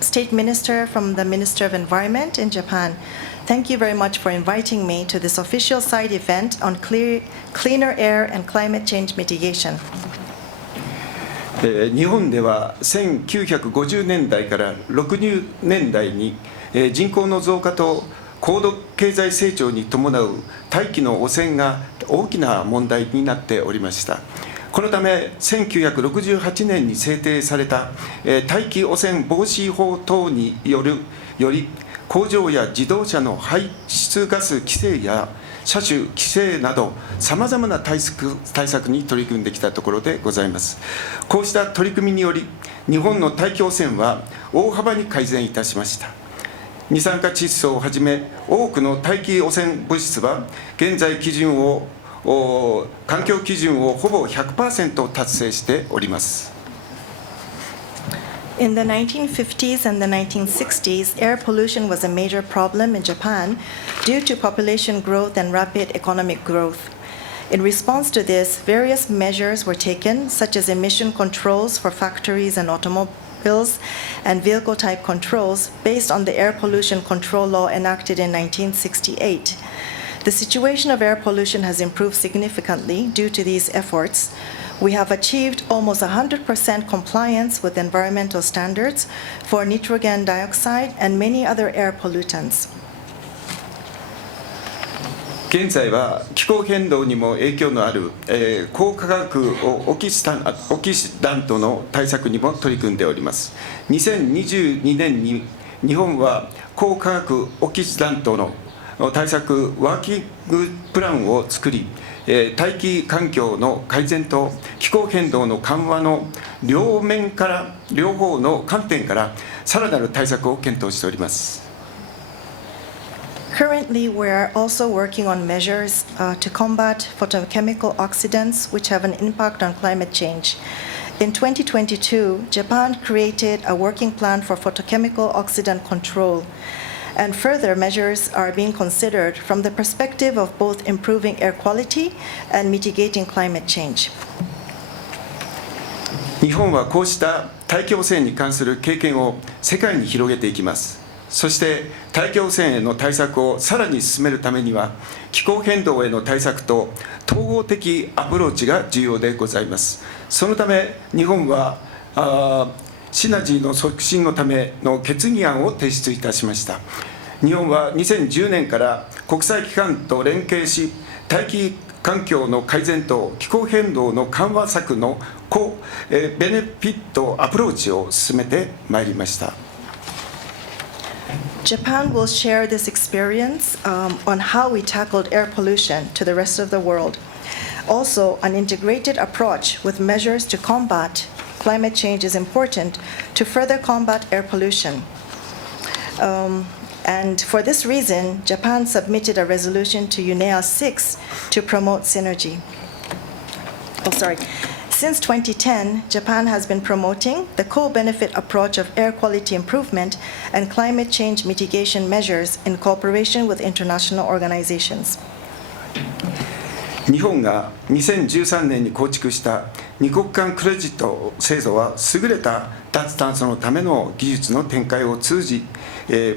State Minister from the Minister of Environment in Japan. Thank you very much for inviting me to this official side event on cleaner air and climate change mitigation. 日本では1950年代から60年代に人口の増加と高度経済成長に伴う大気の汚染が大きな問題になっておりました。このため1968年に制定された大気汚染防止法等により工場や自動車の排出ガス規制や車種規制などさまざまな対策に取り組んできたところでございます。こうした取り組みにより日本の大気汚染は大幅に改善いたしました。二酸化窒素をはじめ多くの大気汚染物質は現在環境基準をほぼ 100% 達成しております。In the 1950s and the 1960s, air pollution was a major problem in Japan due to population growth and rapid economic growth. In response to this, various measures were taken, such as emission controls for factories and automobiles and vehicle type controls based on the Air Pollution Control Law enacted in 1968. The situation of air pollution has improved significantly due to these efforts. We have achieved almost 100% compliance with environmental standards for nitrogen dioxide and many other air pollutants. 現在は気候変動にも影響のある高化学オキシダントの対策にも取り組んでおります。2022年に日本は高化学オキシダントの対策ワーキングプランを作り、大気環境の改善と気候変動の緩和の両方の観点からさらなる対策を検討しております。Currently, we are also working on measures to combat photochemical oxidants which have an impact on climate change. In 2022, Japan created a working plan for photochemical oxidant control. And further measures are being considered from the perspective of both improving air quality and mitigating climate change. 日本はこうした大気汚染に関する経験を世界に広げていきます。そして大気汚染への対策をさらに進めるためには気候変動への対策と統合的アプローチが重要でございます。そのため日本はシナジーの促進のための決議案を提出いたしました。日本は2010年から国際機関と連携し、大気環境の改善と気候変動の緩和策のベネフィットアプローチを進めてまいりました。Japan will share this experience on how we tackled air pollution to the rest of the world. Also, an integrated approach with measures to combat climate change is important to further combat air pollution. And for this reason, Japan submitted a resolution to UNEA 6 to promote synergy. Since 2010, Japan has been promoting the co-benefit approach of air quality improvement and climate change mitigation measures in cooperation with international organizations. 日本が2013年に構築した二国間クレジット制度は優れた脱炭素のための技術の展開を通じ、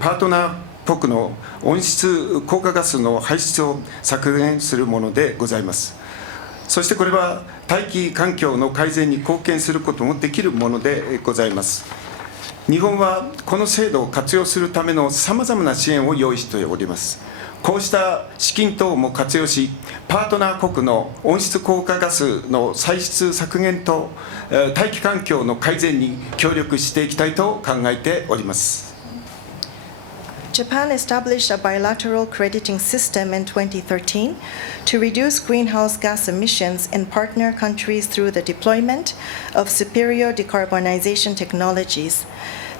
パートナー国の温室効果ガスの排出を削減するものでございます。そしてこれは大気環境の改善に貢献することもできるものでございます。日本はこの制度を活用するためのさまざまな支援を用意しております。こうした資金等も活用し、パートナー国の温室効果ガスの排出削減と大気環境の改善に協力していきたいと考えております。Japan established a bilateral crediting system in 2013 to reduce greenhouse gas emissions in partner countries through the deployment of superior decarbonization technologies.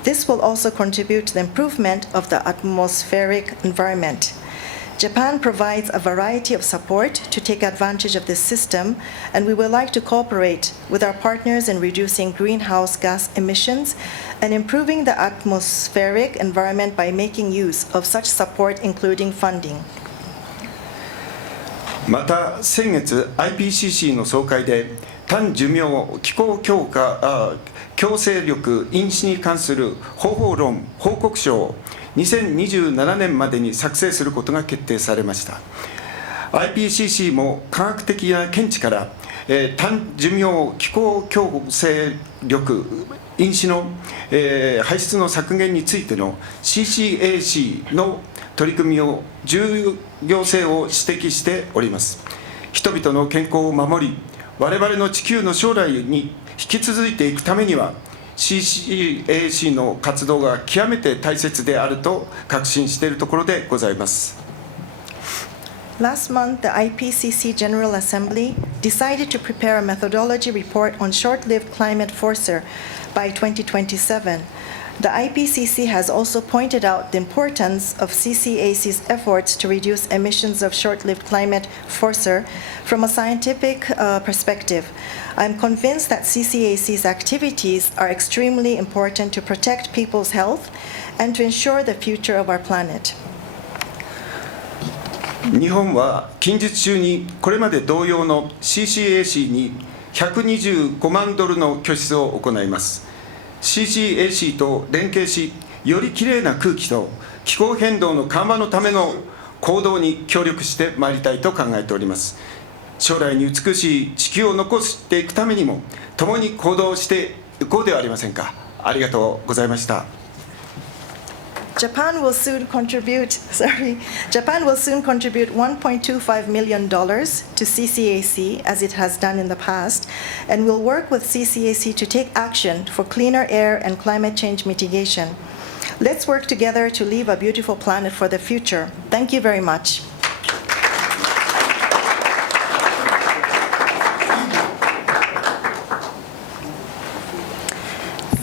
This will also contribute to the improvement of the atmospheric environment. Japan provides a variety of support to take advantage of this system, and we would like to cooperate with our partners in reducing greenhouse gas emissions and improving the atmospheric environment by making use of such support, including funding. また先月 IPCC の総会で短寿命気候強制力飲酒に関する方法論報告書を2027年までに作成することが決定されました。IPCC も科学的な見地から、短寿命気候強制力飲酒の、排出の削減についての CCAC の取り組みを重要性を指摘しております。人々の健康を守り、我々の地球の将来に引き続いていくためには CCAC の活動が極めて大切であると確信しているところでございます。Last month, the IPCC General Assembly decided to prepare a methodology report on short-lived climate forcer by 2027. The IPCC has also pointed out the importance of CCAC's efforts to reduce emissions of short-lived climate forcer from a scientific perspective. I am convinced that CCAC's activities are extremely important to protect people's health and to ensure the future of our planet. 日本は近日中にこれまで同様の CCAC に125万ドルの拠出を行います。CCAC と連携し、よりきれいな空気と気候変動の緩和のための行動に協力してまいりたいと考えております。将来に美しい地球を残していくためにも、共に行動していこうではありませんか。ありがとうございました。Japan will soon contribute $1.25 million to CCAC, as it has done in the past, and will work with CCAC to take action for cleaner air and climate change mitigation. Let's work together to leave a beautiful planet for the future. Thank you very much.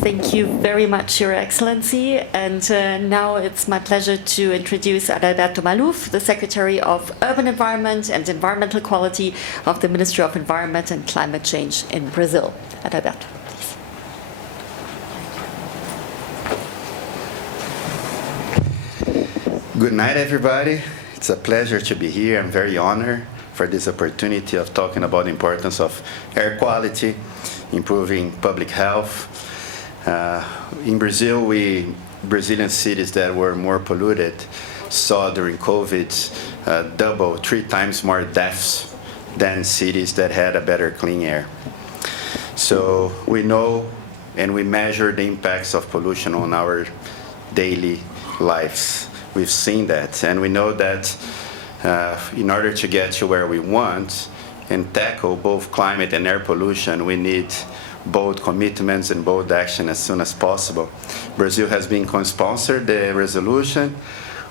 Thank you very much, Your Excellency. And now it's my pleasure to introduce Adalberto Maluf, the Secretary of Urban Environment and Environmental Quality of the Ministry of Environment and Climate Change in Brazil. Adalberto, please. Good night, everybody. It's a pleasure to be here. I'm very honored for this opportunity of talking about the importance of air quality, improving public health. In Brazil, Brazilian cities that were more polluted saw during COVID double, 3 times more deaths than cities that had a better clean air. So we know and we measure the impacts of pollution on our daily lives. We've seen that, and we know that in order to get to where we want and tackle both climate and air pollution, we need bold commitments and bold action as soon as possible. Brazil has been co-sponsored the resolution.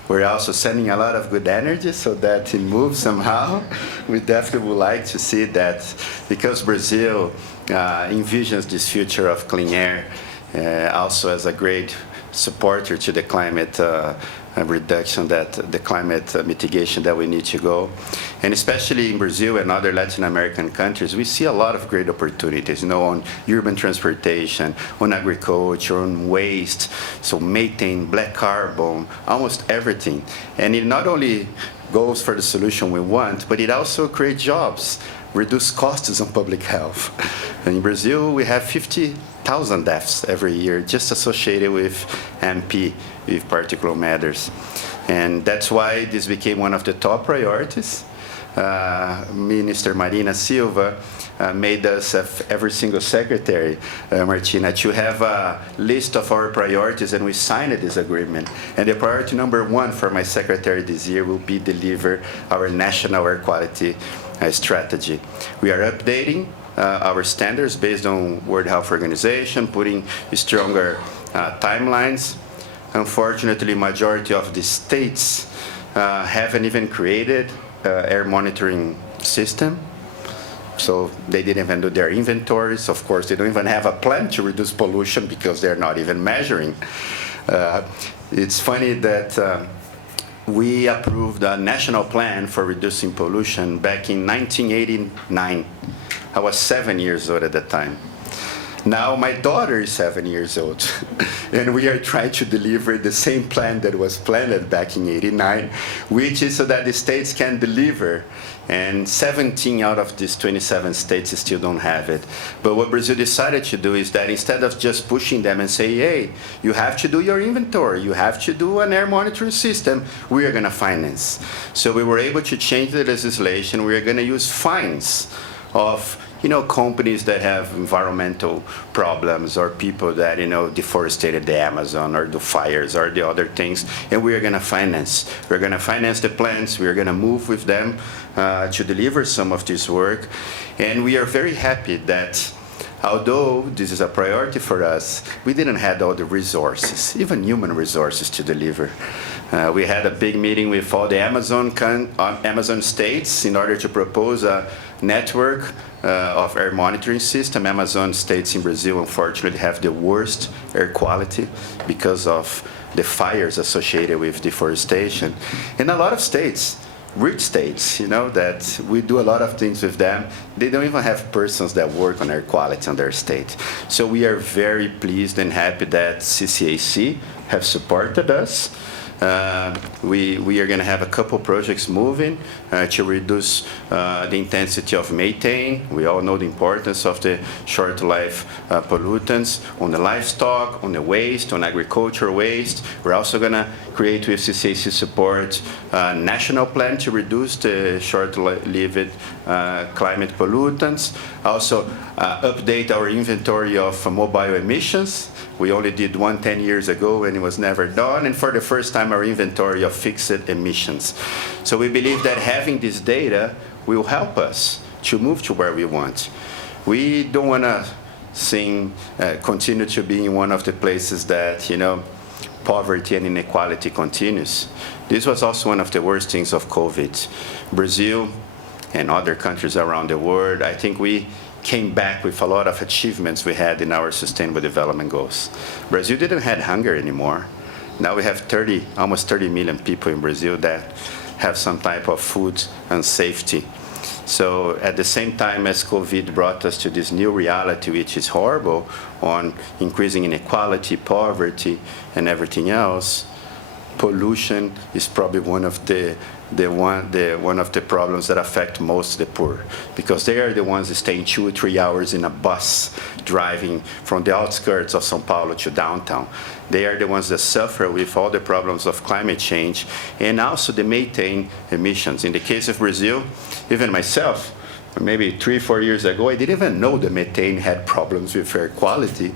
We're also sending a lot of good energy so that it moves somehow. We definitely would like to see that, because Brazil envisions this future of clean air also as a great supporter to the climate reduction, that the climate mitigation that we need to go. And especially in Brazil and other Latin American countries, we see a lot of great opportunities, on urban transportation, on agriculture, on waste, so methane, black carbon, almost everything. And it not only goes for the solution we want, but it also creates jobs, reduce costs on public health. In Brazil, we have 50,000 deaths every year just associated with MP, with particulate matters. And that's why this became one of the top priorities. Minister Marina Silva made us, every single secretary, Martina, to have a list of our priorities, and we signed this agreement. And the priority number 1 for my secretary this year will be deliver our national air quality strategy. We are updating our standards based on World Health Organization, putting stronger timelines. Unfortunately, majority of the states haven't even created air monitoring system. So they didn't even do their inventories. Of course, they don't even have a plan to reduce pollution because they're not even measuring. It's funny that we approved a national plan for reducing pollution back in 1989. I was 7 years old at that time. Now my daughter is 7 years old, and we are trying to deliver the same plan that was planned back in '89, which is so that the states can deliver. And 17 out of these 27 states still don't have it. But what Brazil decided to do is that instead of just pushing them and say, hey, you have to do your inventory, you have to do an air monitoring system, we are going to finance. So we were able to change the legislation. We are going to use fines of companies that have environmental problems or people that, deforested the Amazon or do fires or the other things, and we are going to finance. We're going to finance the plants. We are going to move with them to deliver some of this work. And we are very happy that although this is a priority for us, we didn't have all the resources, even human resources, to deliver. We had a big meeting with all the Amazon states in order to propose a network of air monitoring system. Amazon states in Brazil, unfortunately, have the worst air quality because of the fires associated with deforestation. And a lot of states, rich states, that we do a lot of things with them, they don't even have persons that work on air quality on their state. So we are very pleased and happy that CCAC have supported us. We are going to have a couple projects moving to reduce the intensity of methane. We all know the importance of the short life pollutants on the livestock, on the waste, on agricultural waste. We're also going to create with CCAC support a national plan to reduce the short-lived climate pollutants. Also update our inventory of mobile emissions. We only did one 10 years ago and it was never done. And for the first time, our inventory of fixed emissions. So we believe that having this data will help us to move to where we want. We don't want to continue to be in one of the places that, poverty and inequality continues. This was also one of the worst things of COVID. Brazil and other countries around the world, I think we came back with a lot of achievements we had in our Sustainable Development Goals. Brazil didn't have hunger anymore. Now we have almost 30 million people in Brazil that have some type of food and safety. So at the same time as COVID brought us to this new reality, which is horrible, on increasing inequality, poverty, and everything else, pollution is probably one of the problems that affect most the poor, because they are the ones staying 2 or 3 hours in a bus driving from the outskirts of São Paulo to downtown. They are the ones that suffer with all the problems of climate change and also the methane emissions. In the case of Brazil, even myself, maybe 3 or 4 years ago, I didn't even know the methane had problems with air quality.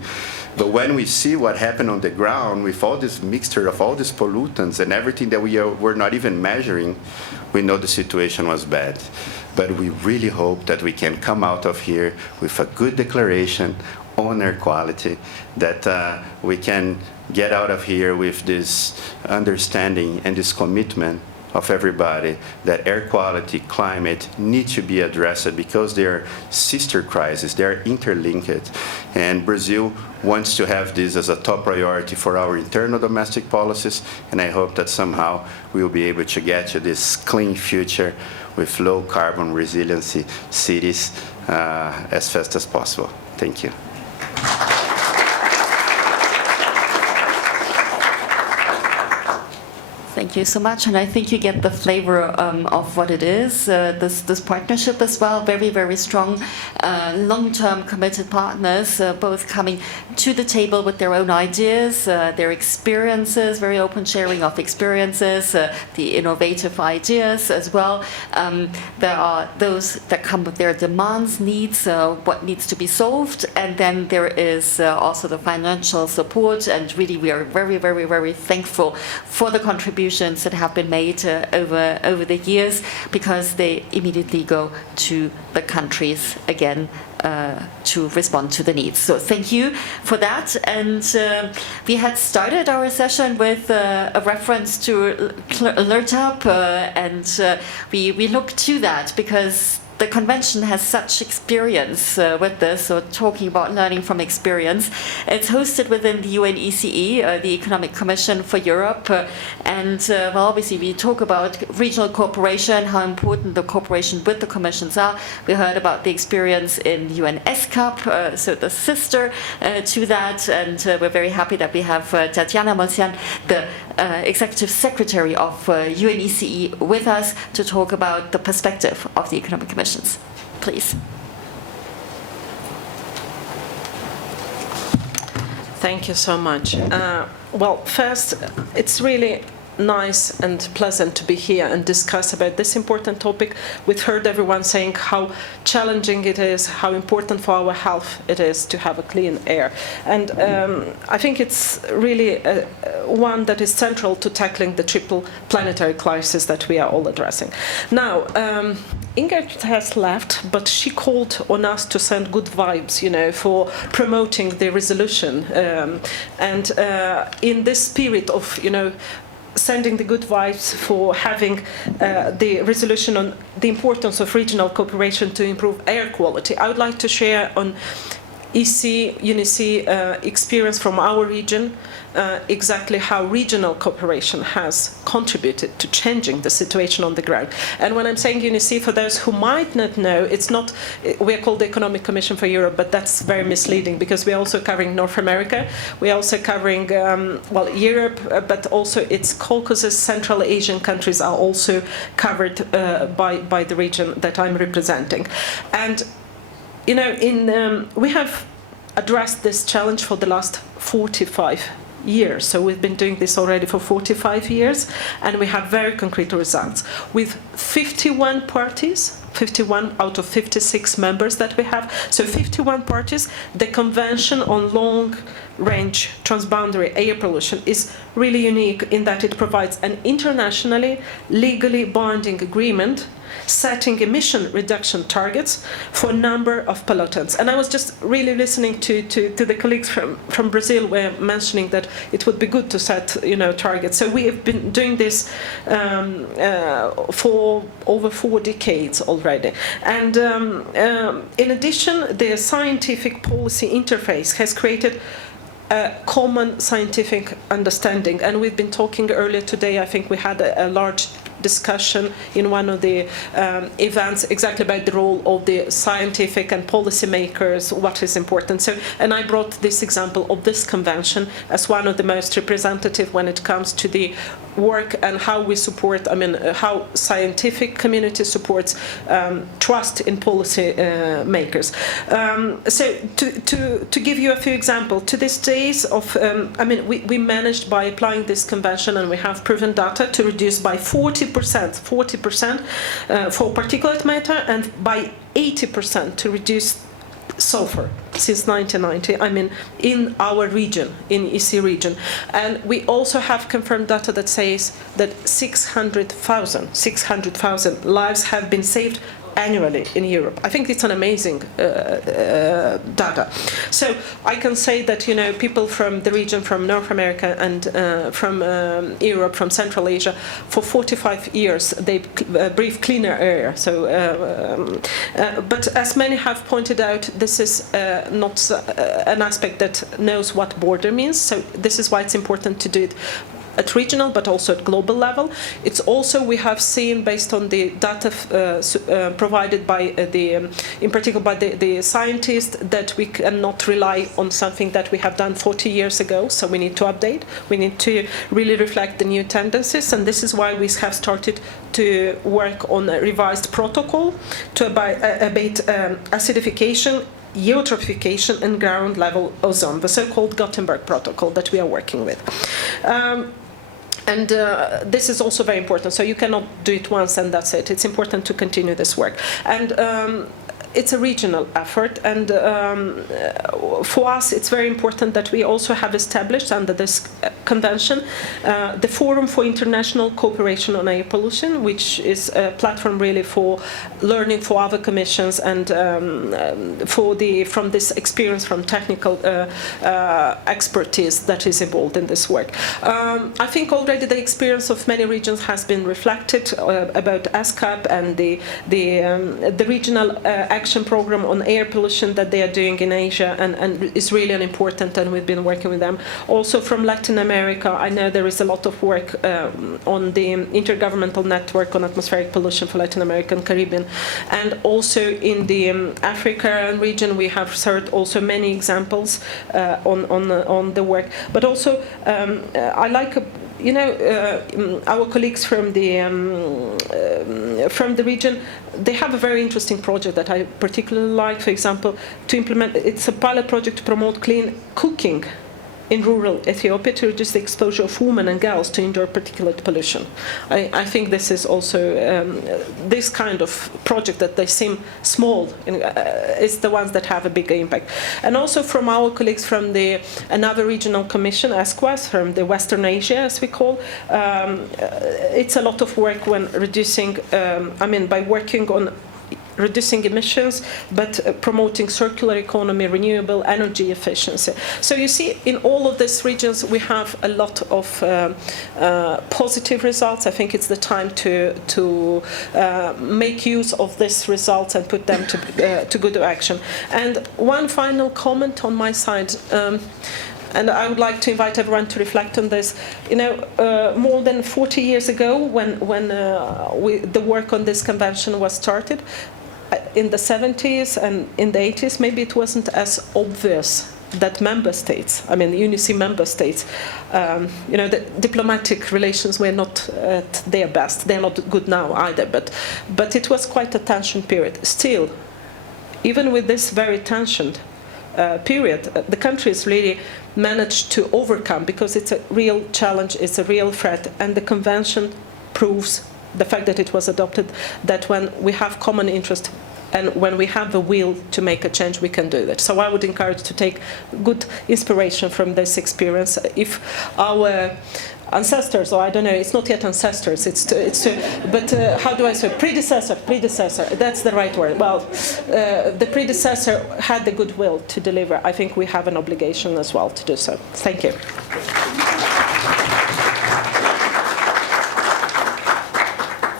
But when we see what happened on the ground with all this mixture of all these pollutants and everything that we're not even measuring, we know the situation was bad. But we really hope that we can come out of here with a good declaration on air quality, that we can get out of here with this understanding and this commitment of everybody that air quality, climate need to be addressed because they are sister crises, they are interlinked. And Brazil wants to have this as a top priority for our internal domestic policies, and I hope that somehow we will be able to get to this clean future with low carbon resiliency cities as fast as possible. Thank you. Thank you so much, and I think you get the flavor of what it is. This partnership as well, very, very strong, long-term committed partners, both coming to the table with their own ideas, their experiences, very open sharing of experiences, the innovative ideas as well. There are those that come with their demands, needs, what needs to be solved, and then there is also the financial support, and really we are very, very, very thankful for the contributions that have been made over the years, because they immediately go to the countries again to respond to the needs. So thank you for that. And we had started our session with a reference to Alert Up, and we look to that because the convention has such experience with this, so talking about learning from experience. It's hosted within the UNECE, the Economic Commission for Europe, and well, obviously we talk about regional cooperation, how important the cooperation with the commissions are. We heard about the experience in UN ESCAP, so the sister to that, and we're very happy that we have Tatiana Molcian, the Executive Secretary of UNECE, with us to talk about the perspective of the Economic Commissions. Please. Thank you so much. Well, first, it's really nice and pleasant to be here and discuss about this important topic. We've heard everyone saying how challenging it is, how important for our health it is to have a clean air. And I think it's really one that is central to tackling the triple planetary crisis that we are all addressing. Now, Ingrid has left, but she called on us to send good vibes, you know, for promoting the resolution. And in this spirit of, you know, sending the good vibes for having the resolution on the importance of regional cooperation to improve air quality, I would like to share on UNECE experience from our region, exactly how regional cooperation has contributed to changing the situation on the ground. And when I'm saying UNECE, for those who might not know, it's not, we're called the Economic Commission for Europe, but that's very misleading because we're also covering North America, we're also covering, well, Europe, but also its Caucasus, Central Asian countries are also covered by the region that I'm representing. And you know, we have addressed this challenge for the last 45 years. So we've been doing this already for 45 years, and we have very concrete results. With 51 parties, 51 out of 56 members that we have, so 51 parties, the Convention on Long-Range Transboundary Air Pollution is really unique in that it provides an internationally, legally binding agreement setting emission reduction targets for a number of pollutants. And I was just really listening to the colleagues from Brazil were mentioning that it would be good to set, you know, targets. So we have been doing this for over 4 decades already. And in addition, the scientific policy interface has created a common scientific understanding. And we've been talking earlier today, I think we had a large discussion in one of the events exactly about the role of the scientific and policymakers, what is important. So, and I brought this example of this convention as one of the most representative when it comes to the work and how we support, I mean, how scientific community supports trust in policy makers. So to give you a few examples, to this days of, I mean, we managed by applying this convention, and we have proven data to reduce by 40% for particulate matter and by 80% to reduce sulfur since 1990, I mean, in our region, in EC region. And we also have confirmed data that says that 600,000 lives have been saved annually in Europe. I think it's an amazing data. So I can say that, you know, people from the region, from North America and from Europe, from Central Asia, for 45 years they breathe cleaner air. So, but as many have pointed out, this is not an aspect that knows what border means. So this is why it's important to do it at regional but also at global level. It's also, we have seen based on the data provided by in particular by the scientists, that we cannot rely on something that we have done 40 years ago, so we need to update. We need to really reflect the new tendencies, and this is why we have started to work on a revised protocol to abate acidification, eutrophication and ground level ozone, the so-called Gothenburg Protocol that we are working with. And this is also very important. So you cannot do it once and that's it. It's important to continue this work. And it's a regional effort, and for us it's very important that we also have established under this convention the Forum for International Cooperation on Air Pollution, which is a platform really for learning for other commissions and from this experience from technical expertise that is involved in this work. I think already the experience of many regions has been reflected about ASCAP and the regional action program on air pollution that they are doing in Asia, and is really important, and we've been working with them. Also from Latin America, I know there is a lot of work on the Intergovernmental Network on Atmospheric Pollution for Latin America and Caribbean, and also in the African region we have heard also many examples on the work. But also I like our colleagues from the region, they have a very interesting project that I particularly like, for example, to implement. It's a pilot project to promote clean cooking in rural Ethiopia to reduce the exposure of women and girls to indoor particulate pollution. I think this is also this kind of project that they seem small is the ones that have a bigger impact. And also from our colleagues from another regional commission, ASQUAS, from the Western Asia, as we call, it's a lot of work when reducing, by working on reducing emissions, but promoting circular economy, renewable energy efficiency. So you see, in all of these regions, we have a lot of positive results. I think it's the time to make use of these results and put them to good action. And one final comment on my side. And I would like to invite everyone to reflect on this. More than 40 years ago, when the work on this convention was started, in the 70s and in the 80s, maybe it wasn't as obvious that member states, the UNECE member states, the diplomatic relations were not at their best. They're not good now either, but it was quite a tension period. Still, even with this very tensioned period, the countries really managed to overcome, because it's a real challenge, it's a real threat, and the convention proves the fact that it was adopted, that when we have common interest and when we have the will to make a change, we can do that. So I would encourage to take good inspiration from this experience. If our ancestors, or I don't know, it's not yet ancestors, but how do I say, predecessor, that's the right word. Well, the predecessor had the goodwill to deliver. I think we have an obligation as well to do so. Thank you.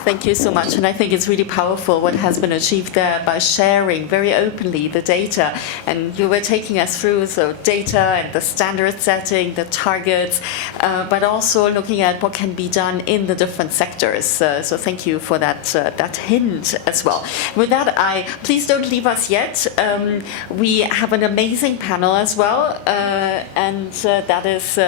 Thank you so much. And I think it's really powerful what has been achieved there by sharing very openly the data. And you were taking us through data and the standard setting, the targets, but also looking at what can be done in the different sectors. So thank you for that hint as well. With that, please don't leave us yet. We have an amazing panel as well, and that is